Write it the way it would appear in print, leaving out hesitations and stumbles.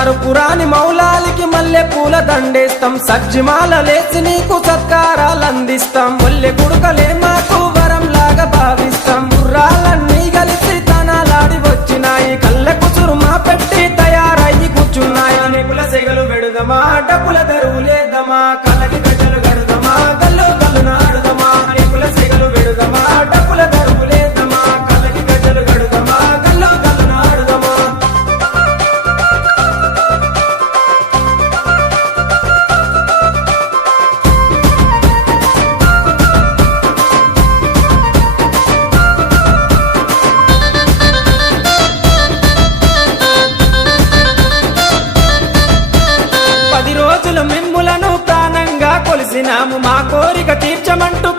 మరుపురాని మౌలాలికి మల్లె పూల దండేస్తాం సజ్జిమాలలేసి నీకు సత్కారాలందిస్తాం ఒల్లె గుడుకలే మాకు వరంలాగా భావిస్తాం గుర్రాలన్నీ కలిసి తనాలాడి వచ్చినాయి కళ్ళ కుసురుమా పెట్టి తయారయ్యి కూర్చున్నాయి నిపుల సెగలు వెడుదమా డబ్బుల తెరువులేదమా కలకి గజలు గడుదమా గల్లు గల్లు నాడుదమా నిపుల సెగలు వెడుదమా డబ్బుల తెరువులేదమా కలకి గజలు గడుదమా గల్లు గల్లు నాడుదమా మిమ్ములను ప్రాణంగా కొలిసినాము మా కోరిక తీర్చమంటూ